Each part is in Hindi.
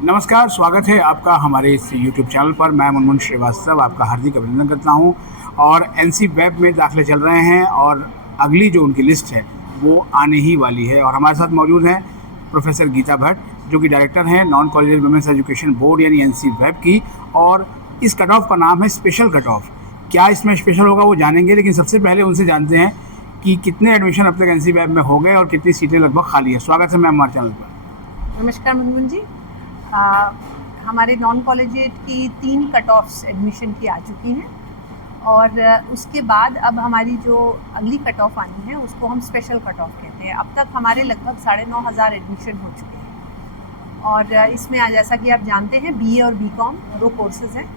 नमस्कार, स्वागत है आपका हमारे इस यूट्यूब चैनल पर। मैं मुनमुन श्रीवास्तव आपका हार्दिक अभिनंदन करता हूं। और एनसी वेब में दाखिले चल रहे हैं और अगली जो उनकी लिस्ट है वो आने ही वाली है। और हमारे साथ मौजूद हैं प्रोफेसर गीता भट्ट, जो कि डायरेक्टर हैं non collegiate women's education board यानी एनसी वेब की। और इस कट ऑफ का नाम है स्पेशल कट ऑफ। क्या इसमें स्पेशल होगा वो जानेंगे, लेकिन सबसे पहले उनसे जानते हैं कि कितने एडमिशन अब तक एनसी वेब में हो गए और कितनी सीटें लगभग खाली है। स्वागत है मैम हमारे चैनल पर। नमस्कार मुनमुन जी। हमारे नॉन कॉलेजिएट की 3 कट ऑफ्स एडमिशन की आ चुकी हैं और उसके बाद अब हमारी जो अगली कट ऑफ आनी है उसको हम स्पेशल कट ऑफ कहते हैं। अब तक हमारे लगभग 9,500 एडमिशन हो चुके हैं और इसमें जैसा कि आप जानते हैं बीए और बीकॉम 2 कोर्सेज़ हैं।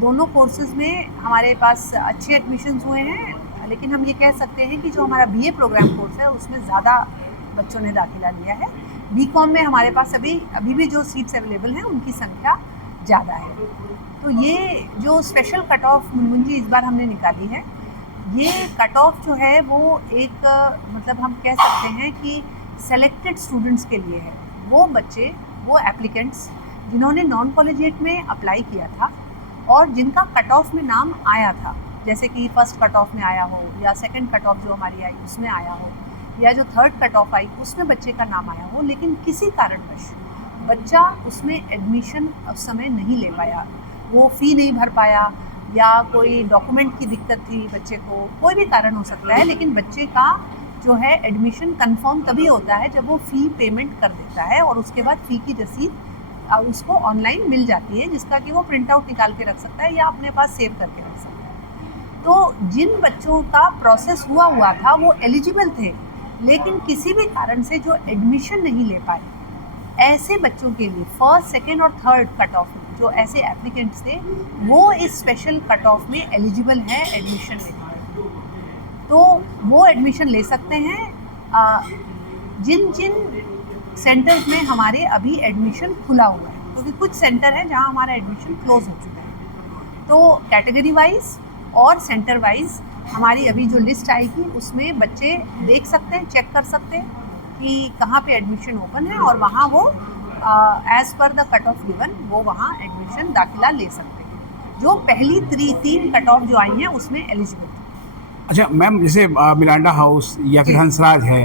दोनों कोर्सेज़ में हमारे पास अच्छे एडमिशन्स हुए हैं, लेकिन हम ये कह सकते हैं कि जो हमारा बीए प्रोग्राम कोर्स है उसमें ज़्यादा बच्चों ने दाखिला लिया है। बीकॉम में हमारे पास अभी भी जो सीट्स अवेलेबल हैं उनकी संख्या ज़्यादा है। तो ये जो स्पेशल कट ऑफ मुनमुन जी इस बार हमने निकाली है, ये कट ऑफ जो है वो एक मतलब हम कह सकते हैं कि सेलेक्टेड स्टूडेंट्स के लिए है। वो बच्चे, वो एप्लीकेंट्स जिन्होंने नॉन कॉलेजिएट में अप्लाई किया था और जिनका कट ऑफ में नाम आया था, जैसे कि फर्स्ट कट ऑफ में आया हो या सेकेंड कट ऑफ जो हमारी आई उसमें आया हो या जो थर्ड कट ऑफ आई उसमें बच्चे का नाम आया हो, लेकिन किसी कारणवश बच्चा उसमें एडमिशन उस समय नहीं ले पाया, वो फ़ी नहीं भर पाया या कोई डॉक्यूमेंट की दिक्कत थी बच्चे को, कोई भी कारण हो सकता है, लेकिन बच्चे का जो है एडमिशन कंफर्म तभी होता है जब वो फ़ी पेमेंट कर देता है और उसके बाद फ़ी की रसीद उसको ऑनलाइन मिल जाती है, जिसका कि वो प्रिंट आउट निकाल के रख सकता है या अपने पास सेव करके रख सकता है। तो जिन बच्चों का प्रोसेस हुआ था वो एलिजिबल थे, लेकिन किसी भी कारण से जो एडमिशन नहीं ले पाए, ऐसे बच्चों के लिए फर्स्ट, सेकेंड और थर्ड कट ऑफ में जो ऐसे एप्लीकेंट्स थे वो इस स्पेशल कट ऑफ में एलिजिबल है एडमिशन लेने के। तो वो एडमिशन ले सकते हैं जिन सेंटर्स में हमारे अभी एडमिशन खुला हुआ है, क्योंकि कुछ सेंटर हैं जहां हमारा एडमिशन क्लोज हो चुका है। तो कैटेगरी वाइज और सेंटर वाइज हमारी अभी जो लिस्ट आएगी उसमें बच्चे देख सकते हैं, चेक कर सकते हैं कि कहाँ पे एडमिशन ओपन है और वहाँ वो as per the cut off given वो वहाँ एडमिशन दाखिला ले सकते हैं। जो पहली 3 कट ऑफ जो आई हैं उसमें एलिजिबल थे। अच्छा मैम, जैसे मिरांडा हाउस या फिर हंसराज है,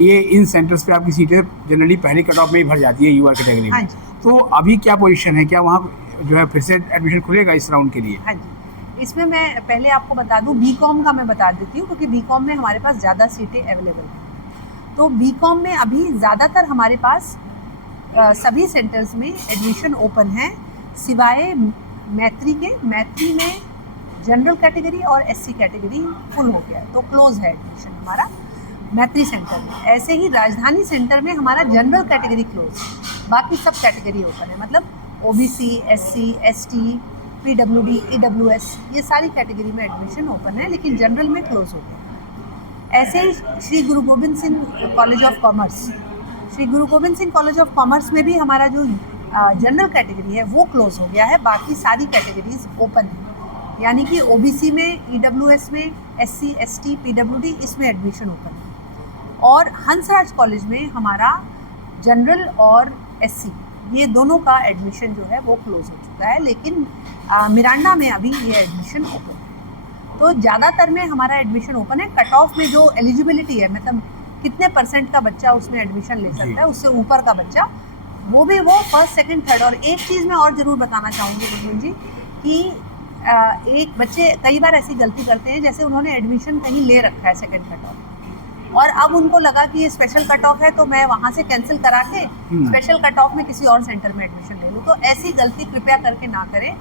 ये इन सेंटर्स पे आपकी सीटें जनरली पहली कट ऑफ में ही भर जाती है यूआर कैटेगरी में। हाँ जी। तो अभी क्या पोजीशन है, क्या वहाँ जो है फिर से एडमिशन खुलेगा इस राउंड के लिए? हाँ जी, इसमें मैं पहले आपको बता दूं, बीकॉम का मैं बता देती हूँ क्योंकि बीकॉम में हमारे पास ज़्यादा सीटें अवेलेबल हैं। तो बीकॉम में अभी ज़्यादातर हमारे पास सभी सेंटर्स में एडमिशन ओपन है, सिवाय मैत्री के। मैत्री में जनरल कैटेगरी और एससी कैटेगरी फुल हो गया है, तो क्लोज है एडमिशन हमारा मैत्री सेंटर में। ऐसे ही राजधानी सेंटर में हमारा जनरल कैटेगरी क्लोज है, बाकी सब कैटेगरी ओपन है, मतलब OBC, SC, ST, PWD, EWS, ये सारी कैटेगरी में एडमिशन ओपन है, लेकिन जनरल में क्लोज हो गया। ऐसे ही Shri Guru Gobind Singh college of commerce, Shri Guru Gobind Singh college of commerce में भी हमारा जो जनरल कैटेगरी है वो क्लोज हो गया है, बाकी सारी कैटेगरीज ओपन है। यानी कि ओबीसी में, ईडब्ल्यूएस में, एससी, एसटी, पीडब्ल्यूडी, इसमें एडमिशन ओपन है। और हंसराज कॉलेज में हमारा जनरल और एससी ये दोनों का एडमिशन जो है वो क्लोज हो चुका है, लेकिन मिरांडा में अभी ये एडमिशन ओपन है। तो ज़्यादातर में हमारा एडमिशन ओपन है। कट ऑफ में जो एलिजिबिलिटी है, मतलब कितने % का बच्चा उसमें एडमिशन ले सकता है, उससे ऊपर का बच्चा वो फर्स्ट, सेकंड, थर्ड। और एक चीज़ मैं और ज़रूर बताना चाहूँगी मुनमुन जी कि एक बच्चे कई बार ऐसी गलती करते हैं, जैसे उन्होंने एडमिशन कहीं ले रखा है सेकेंड कट ऑफ और अब उनको लगा कि ये स्पेशल कट ऑफ है तो मैं वहाँ से कैंसिल करा के स्पेशल कट ऑफ में किसी और सेंटर में एडमिशन ले लूँ। तो ऐसी गलती कृपया करके ना करें।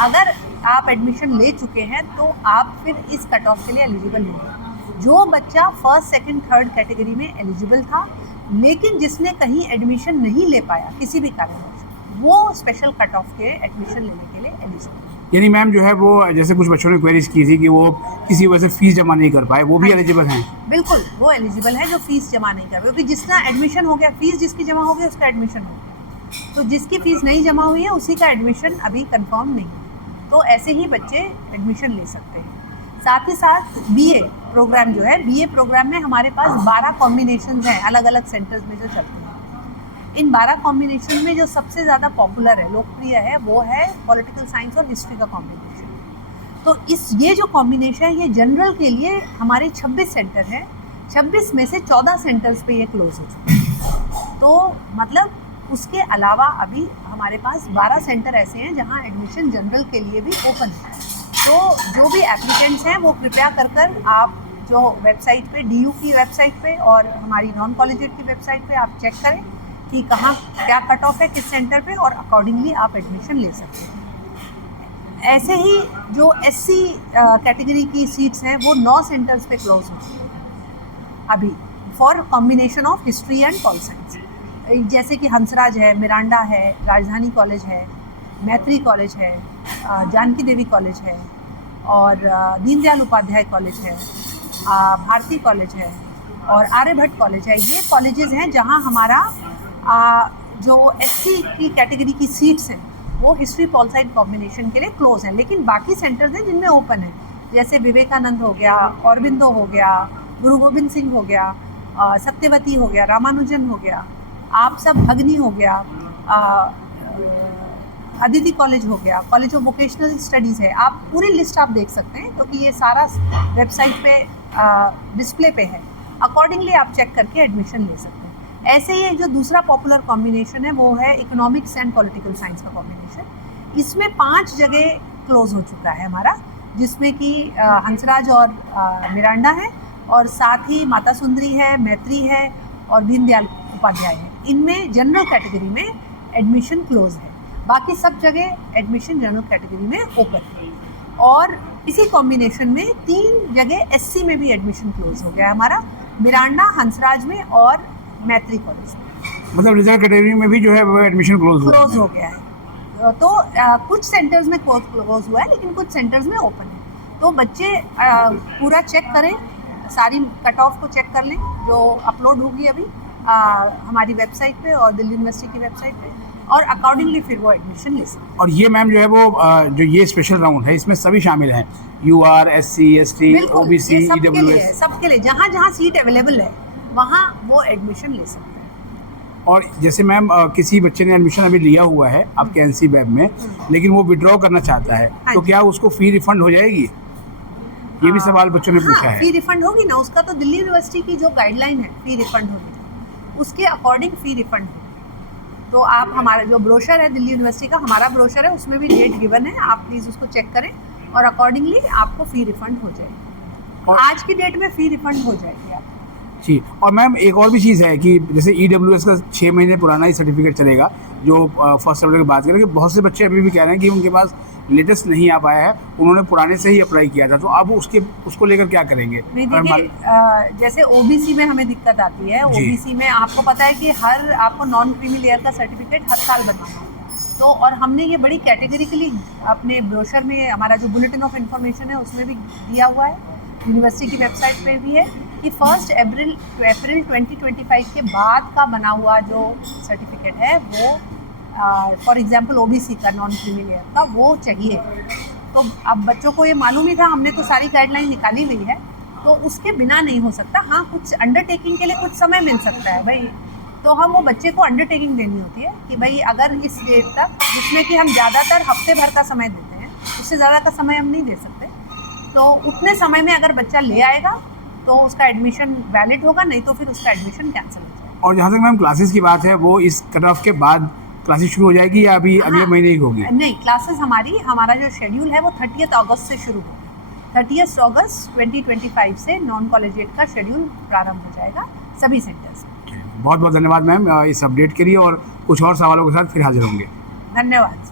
अगर आप एडमिशन ले चुके हैं तो आप फिर इस कट ऑफ के लिए एलिजिबल नहीं हैं। जो बच्चा फर्स्ट, सेकंड, थर्ड कैटेगरी में एलिजिबल था, लेकिन जिसने कहीं एडमिशन नहीं ले पाया किसी भी कारणवश, वो स्पेशल कट ऑफ के एडमिशन लेने के लिए एलिजिबल है। यानी मैम जो है वो, जैसे कुछ बच्चों ने क्वेरीज की थी कि वो किसी वजह से फीस जमा नहीं कर पाए, वो भी एलिजिबल हैं? बिल्कुल, वो एलिजिबल है जो फीस जमा नहीं कर पाए, क्योंकि जिसका एडमिशन हो गया, फीस जिसकी जमा हो गई उसका एडमिशन हो गया। तो जिसकी फीस नहीं जमा हुई है उसी का एडमिशन अभी कंफर्म नहीं है, तो ऐसे ही बच्चे एडमिशन ले सकते हैं। साथ ही साथ बीए प्रोग्राम जो है, बीए प्रोग्राम में हमारे पास 12 कॉम्बिनेशन हैं अलग अलग सेंटर्स में जो चलते हैं। इन 12 कॉम्बिनेशन में जो सबसे ज़्यादा पॉपुलर है, लोकप्रिय है, वो है पॉलिटिकल साइंस और हिस्ट्री का कॉम्बिनेशन। तो ये जो कॉम्बिनेशन है, ये जनरल के लिए हमारे 26 सेंटर हैं। 26 में से 14 सेंटर्स पे ये क्लोज हो चुके हैं। तो मतलब उसके अलावा अभी हमारे पास 12 सेंटर ऐसे हैं जहाँ एडमिशन जनरल के लिए भी ओपन है। तो जो भी एप्लीकेंट्स हैं वो कृपया कर आप जो वेबसाइट पे, DU की वेबसाइट पे और हमारी नॉन कॉलेजिएट की वेबसाइट पे आप चेक करें कि कहाँ क्या कट ऑफ है किस सेंटर पे, और अकॉर्डिंगली आप एडमिशन ले सकते हैं। ऐसे ही जो SC कैटेगरी की सीट्स हैं वो 9 सेंटर्स पे क्लोज हो चुकी हैं अभी, for combination of history and pol science. जैसे कि हंसराज है, मिरांडा है, राजधानी कॉलेज है, मैत्री कॉलेज है, जानकी देवी कॉलेज है, और दीनदयाल उपाध्याय कॉलेज है, भारती कॉलेज है, और आर्यभट्ट कॉलेज है। ये कॉलेजेस हैं जहां हमारा जो SC की कैटेगरी की सीट्स हैं वो हिस्ट्री पॉल साइंस कॉम्बिनेशन के लिए क्लोज हैं। लेकिन बाकी सेंटर्स हैं जिनमें ओपन है, जैसे विवेकानंद हो गया, औरबिंदो हो गया, गुरु गोविंद सिंह हो गया, सत्यवती हो गया, रामानुजन हो गया, आप सब भगनी हो गया, अदिति कॉलेज हो गया, कॉलेज ऑफ वोकेशनल स्टडीज़ है। आप पूरी लिस्ट आप देख सकते हैं क्योंकि ये सारा वेबसाइट पे डिस्प्ले पे है। अकॉर्डिंगली आप चेक करके एडमिशन ले सकते हैं। ऐसे ही जो दूसरा पॉपुलर कॉम्बिनेशन है वो है इकोनॉमिक्स एंड पॉलिटिकल साइंस का कॉम्बिनेशन। इसमें 5 जगह क्लोज हो चुका है हमारा, जिसमें कि हंसराज और मिरांडा है, और साथ ही माता सुंदरी है, मैत्री है और दीनदयाल उपाध्याय है। इनमें जनरल कैटेगरी में एडमिशन क्लोज है, बाकी सब जगह एडमिशन जनरल कैटेगरी में ओपन है। और इसी कॉम्बिनेशन में 3 जगह SC में भी एडमिशन क्लोज हो गया है हमारा, मिरांडा, हंसराज में और मैत्री कॉलेज में। मतलब रिजर्व कैटेगरी में भी जो है वो एडमिशन क्लोज हो गया है। तो कुछ सेंटर्स में क्लोज हुआ है, लेकिन कुछ सेंटर्स में ओपन है। तो बच्चे पूरा चेक करें, सारी कट ऑफ को चेक कर लें जो अपलोड होगी अभी हमारी वेबसाइट पे और दिल्ली यूनिवर्सिटी की वेबसाइट पे, और अकॉर्डिंगली फिर वो एडमिशन ले सकते हैं। और ये मैम जो है वो जो ये स्पेशल राउंड है इसमें सभी शामिल हैं, UR, SC, ST, OBC, EWS, सबके लिए जहाँ जहाँ सीट अवेलेबल है वहाँ वो एडमिशन ले सकते हैं। और जैसे मैम किसी बच्चे ने एडमिशन अभी लिया हुआ है आपके NC वेब में, लेकिन वो विड्रॉ करना चाहता है, तो क्या उसको फी रिफंड हो जाएगी? ये भी सवाल बच्चों ने पूछा है। फी रिफंड होगी ना, उसका तो दिल्ली यूनिवर्सिटी की जो गाइडलाइन है फी रिफंड होगी, उसके अकॉर्डिंग फी रिफंड होगी। तो आप हमारा जो ब्रोशर है दिल्ली यूनिवर्सिटी का, हमारा ब्रोशर है, उसमें भी डेट गिवन है, आप प्लीज़ उसको चेक करें और अकॉर्डिंगली आपको फ़ी रिफंड हो जाएगी। और आज की डेट में फ़ी रिफंड हो जाएगी आपको। जी, और मैम एक और भी चीज़ है कि जैसे EWS का 6 महीने पुराना ही सर्टिफिकेट चलेगा, जो फर्स्ट सप्टेम्बर की बात करें कि बहुत से बच्चे अभी भी कह रहे हैं कि उनके पास लेटेस्ट नहीं आ पाया है, उन्होंने पुराने से ही अप्लाई किया था, तो अब उसको लेकर क्या करेंगे? जैसे OBC में हमें दिक्कत आती है, OBC में आपको पता है कि आपको नॉन क्रीमी लेयर का सर्टिफिकेट हर साल बनवाना होता है। तो और हमने ये बड़ी कैटेगरिकली अपने ब्रोशर में, हमारा जो बुलेटिन ऑफ इन्फॉर्मेशन है उसमें भी दिया हुआ है, यूनिवर्सिटी की वेबसाइट पे भी है कि 1 अप्रैल 2025 के बाद का बना हुआ जो सर्टिफिकेट है वो फॉर एग्जांपल OBC का नॉन क्रीमी लेयर का वो चाहिए। तो अब बच्चों को ये मालूम ही था, हमने तो सारी गाइडलाइन निकाली हुई है, तो उसके बिना नहीं हो सकता। हाँ, कुछ अंडरटेकिंग के लिए कुछ समय मिल सकता है भाई, तो हम वो बच्चे को अंडरटेकिंग देनी होती है कि भाई अगर इस डेट तक, जिसमें कि हम ज़्यादातर हफ्ते भर का समय देते हैं, उससे ज़्यादा का समय हम नहीं दे सकते, तो उतने समय में अगर बच्चा ले आएगा तो उसका एडमिशन वैलिड होगा, नहीं तो फिर उसका एडमिशन कैंसिल हो जाएगा। और जहाँ तक मैम क्लासेस की बात है, वो इस कट ऑफ के बाद क्लासेस शुरू हो जाएगी या अभी अगले महीने ही होगी? नहीं, क्लासेस हमारा जो शेड्यूल है वो 30 अगस्त से शुरू होगा। 30 अगस्त 2025 से नॉन कॉलेजिएट का शेड्यूल प्रारंभ हो जाएगा सभी सेंटर्स में। बहुत बहुत धन्यवाद मैम इस अपडेट के लिए, और कुछ और सवालों के साथ फिर हाजिर होंगे। धन्यवाद।